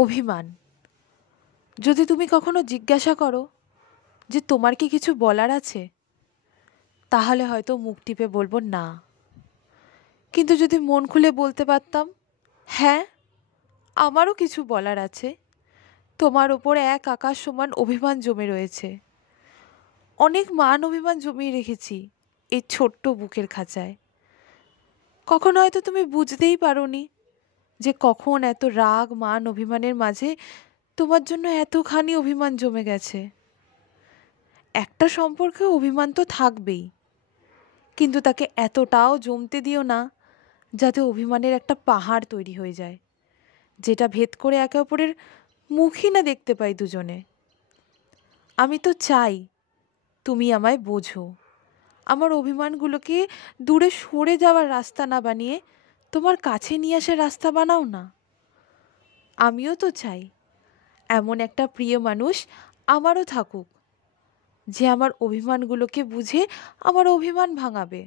অভিমান। যদি তুমি কখনো জিজ্ঞাসা করো যে তোমার কি কিছু বলার আছে, তাহলে হয়তো মুখ টিপে বলবো না। কিন্তু যদি মন খুলে বলতে পারতাম, হ্যাঁ আমারও কিছু বলার আছে, তোমার ওপর এক আকাশ সমান অভিমান জমে রয়েছে, অনেক মান অভিমান জমিয়ে রেখেছি এই ছোট্ট বুকের খাঁচায়। কখন হয়তো তুমি বুঝতেই পারোনি যে কখন এত রাগ মান অভিমানের মাঝে তোমার জন্য এতখানি অভিমান জমে গেছে। একটা সম্পর্কে অভিমান তো থাকবেই, কিন্তু তাকে এতটাও জমতে দিও না যাতে অভিমানের একটা পাহাড় তৈরি হয়ে যায়, যেটা ভেদ করে একে অপরের মুখই না দেখতে পাই দুজনে। আমি তো চাই তুমি আমায় বোঝো, আমার অভিমানগুলোকে দূরে সরে যাওয়ার রাস্তা না বানিয়ে তোমার কাছে নিয়ে আসার রাস্তা বানাও না। আমিও তো চাই এমন একটা প্রিয় মানুষ আমারও থাকুক, যে আমার অভিমানগুলোকে বুঝে আমার অভিমান ভাঙাবে।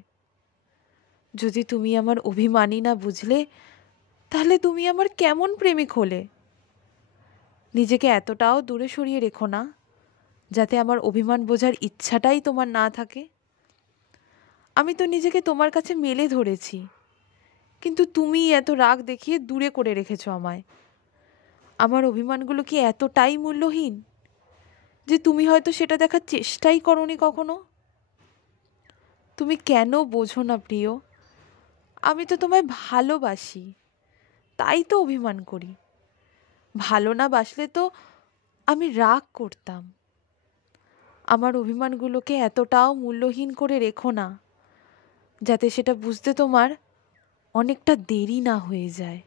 যদি তুমি আমার অভিমানই না বুঝলে, তাহলে তুমি আমার কেমন প্রেমিক হলে? নিজেকে এতটাও দূরে সরিয়ে রেখো না যাতে আমার অভিমান বোঝার ইচ্ছাটাই তোমার না থাকে। আমি তো নিজেকে তোমার কাছে মেলে ধরেছি, কিন্তু তুমি এত রাগ দেখিয়ে দূরে করে রেখেছো আমায়। আমার অভিমানগুলো কি এতটাই মূল্যহীন যে তুমি হয়তো সেটা দেখার চেষ্টাই করোনি কখনো? তুমি কেন বোঝো না প্রিয়? আমি তো তোমায় ভালোবাসি, তাই তো অভিমান করি। ভালো না বাসলে তো আমি রাগ করতাম। আমার অভিমানগুলোকে এতটাও মূল্যহীন করে রেখো না যাতে সেটা বুঝতে তোমার অনেকটা দেরি না হয়ে যায়।